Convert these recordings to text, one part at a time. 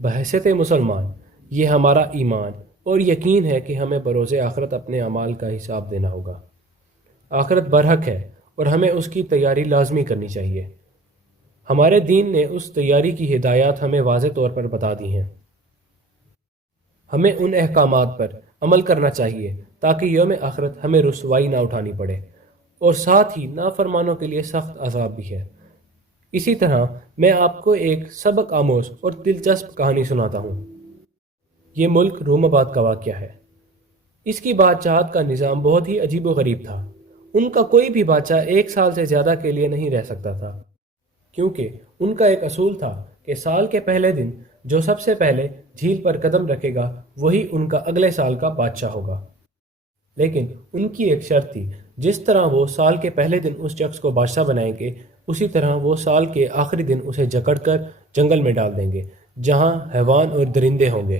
بحیثیت مسلمان یہ ہمارا ایمان اور یقین ہے کہ ہمیں بروز آخرت اپنے اعمال کا حساب دینا ہوگا۔ آخرت برحق ہے اور ہمیں اس کی تیاری لازمی کرنی چاہیے۔ ہمارے دین نے اس تیاری کی ہدایات ہمیں واضح طور پر بتا دی ہیں۔ ہمیں ان احکامات پر عمل کرنا چاہیے تاکہ یوم آخرت ہمیں رسوائی نہ اٹھانی پڑے، اور ساتھ ہی نافرمانوں کے لیے سخت عذاب بھی ہے۔ اسی طرح میں آپ کو ایک سبق آموز اور دلچسپ کہانی سناتا ہوں۔ یہ ملک روم آباد کا واقعہ ہے۔ اس کی بادشاہت کا نظام بہت ہی عجیب و غریب تھا۔ ان کا کوئی بھی بادشاہ 1 سال سے زیادہ کے لیے نہیں رہ سکتا تھا، کیونکہ ان کا ایک اصول تھا کہ سال کے پہلے دن جو سب سے پہلے جھیل پر قدم رکھے گا وہی ان کا اگلے سال کا بادشاہ ہوگا۔ لیکن ان کی ایک شرط تھی، جس طرح وہ سال کے پہلے دن اس شخص کو بادشاہ بنائیں گے، اسی طرح وہ سال کے آخری دن اسے جکڑ کر جنگل میں ڈال دیں گے، جہاں حیوان اور درندے ہوں گے۔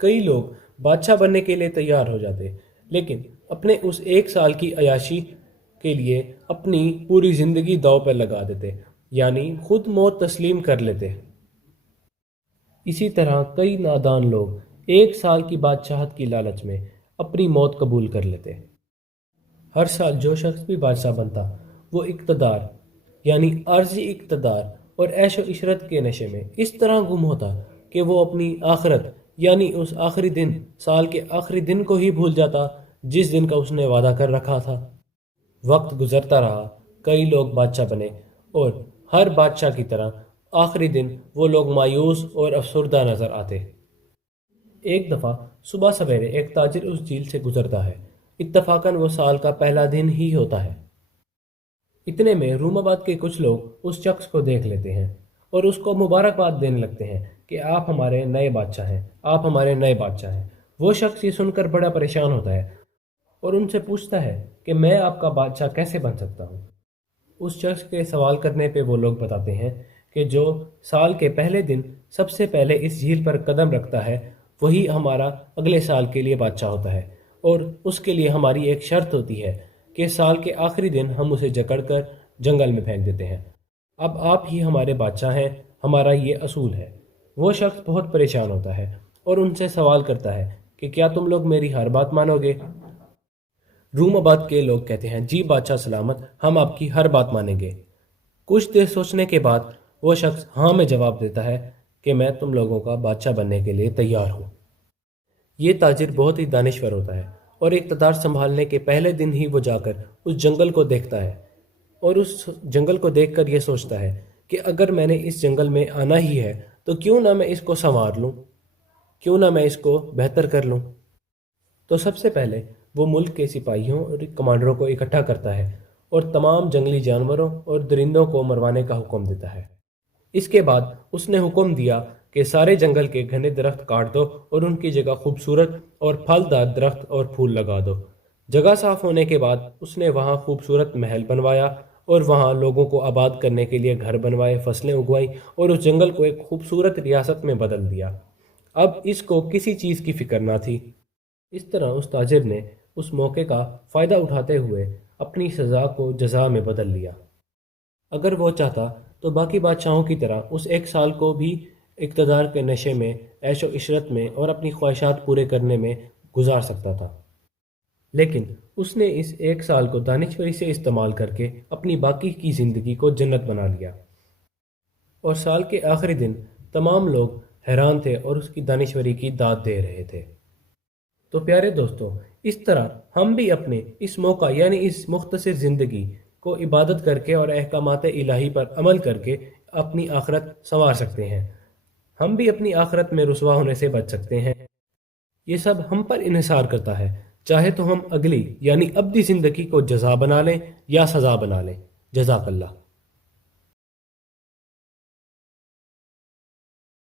کئی لوگ بادشاہ بننے کے لیے تیار ہو جاتے، لیکن اپنے اس 1 سال کی عیاشی کے لیے اپنی پوری زندگی داؤ پر لگا دیتے، یعنی خود موت تسلیم کر لیتے۔ اسی طرح کئی نادان لوگ 1 سال کی بادشاہت کی لالچ میں اپنی موت قبول کر لیتے۔ ہر سال جو شخص بھی بادشاہ بنتا وہ اقتدار یعنی عارضی اقتدار اور عیش و عشرت کے نشے میں اس طرح گم ہوتا کہ وہ اپنی آخرت یعنی اس آخری دن، سال کے آخری دن کو ہی بھول جاتا جس دن کا اس نے وعدہ کر رکھا تھا۔ وقت گزرتا رہا، کئی لوگ بادشاہ بنے، اور ہر بادشاہ کی طرح آخری دن وہ لوگ مایوس اور افسردہ نظر آتے۔ ایک دفعہ صبح سویرے ایک تاجر اس جھیل سے گزرتا ہے۔ اتفاقاً وہ سال کا پہلا دن ہی ہوتا ہے۔ اتنے میں روم آباد کے کچھ لوگ اس شخص کو دیکھ لیتے ہیں اور اس کو مبارکباد دینے لگتے ہیں کہ آپ ہمارے نئے بادشاہ ہیں، آپ ہمارے نئے بادشاہ ہیں۔ وہ شخص یہ سن کر بڑا پریشان ہوتا ہے اور ان سے پوچھتا ہے کہ میں آپ کا بادشاہ کیسے بن سکتا ہوں؟ اس شخص کے سوال کرنے پہ وہ لوگ بتاتے ہیں کہ جو سال کے پہلے دن سب سے پہلے اس جھیل پر قدم رکھتا ہے وہی ہمارا اگلے سال کے لیے بادشاہ ہوتا ہے، اور اس کے لیے ہماری ایک شرط ہوتی ہے کہ سال کے آخری دن ہم اسے جکڑ کر جنگل میں پھینک دیتے ہیں۔ اب آپ ہی ہمارے بادشاہ ہیں، ہمارا یہ اصول ہے۔ وہ شخص بہت پریشان ہوتا ہے اور ان سے سوال کرتا ہے کہ کیا تم لوگ میری ہر بات مانو گے؟ روم آباد کے لوگ کہتے ہیں جی بادشاہ سلامت، ہم آپ کی ہر بات مانیں گے۔ کچھ دیر سوچنے کے بعد وہ شخص ہاں میں جواب دیتا ہے کہ میں تم لوگوں کا بادشاہ بننے کے لیے تیار ہوں۔ یہ تاجر بہت ہی دانشور ہوتا ہے اور اقتدار سنبھالنے کے پہلے دن ہی وہ جا کر اس جنگل کو دیکھتا ہے، اور اس جنگل کو دیکھ کر یہ سوچتا ہے کہ اگر میں نے اس جنگل میں آنا ہی ہے تو کیوں نہ میں اس کو سنوار لوں، کیوں نہ میں اس کو بہتر کر لوں۔ تو سب سے پہلے وہ ملک کے سپاہیوں اور کمانڈروں کو اکٹھا کرتا ہے اور تمام جنگلی جانوروں اور درندوں کو مروانے کا حکم دیتا ہے۔ اس کے بعد اس نے حکم دیا کہ سارے جنگل کے گھنے درخت کاٹ دو اور ان کی جگہ خوبصورت اور پھلدار درخت اور پھول لگا دو۔ جگہ صاف ہونے کے بعد اس نے وہاں خوبصورت محل بنوایا اور وہاں لوگوں کو آباد کرنے کے لیے گھر بنوائے، فصلیں اگوائیں اور اس جنگل کو ایک خوبصورت ریاست میں بدل دیا۔ اب اس کو کسی چیز کی فکر نہ تھی۔ اس طرح اس تاجر نے اس موقع کا فائدہ اٹھاتے ہوئے اپنی سزا کو جزا میں بدل لیا۔ اگر وہ چاہتا تو باقی بادشاہوں کی طرح اس 1 سال کو بھی اقتدار کے نشے میں، عیش و عشرت میں اور اپنی خواہشات پورے کرنے میں گزار سکتا تھا، لیکن اس نے اس 1 سال کو دانشوری سے استعمال کر کے اپنی باقی کی زندگی کو جنت بنا لیا۔ اور سال کے آخری دن تمام لوگ حیران تھے اور اس کی دانشوری کی داد دے رہے تھے۔ تو پیارے دوستو، اس طرح ہم بھی اپنے اس موقع یعنی اس مختصر زندگی کو عبادت کر کے اور احکامات الہی پر عمل کر کے اپنی آخرت سنوار سکتے ہیں۔ ہم بھی اپنی آخرت میں رسوا ہونے سے بچ سکتے ہیں۔ یہ سب ہم پر انحصار کرتا ہے، چاہے تو ہم اگلی یعنی ابدی زندگی کو جزا بنا لیں یا سزا بنا لیں۔ جزاک اللہ۔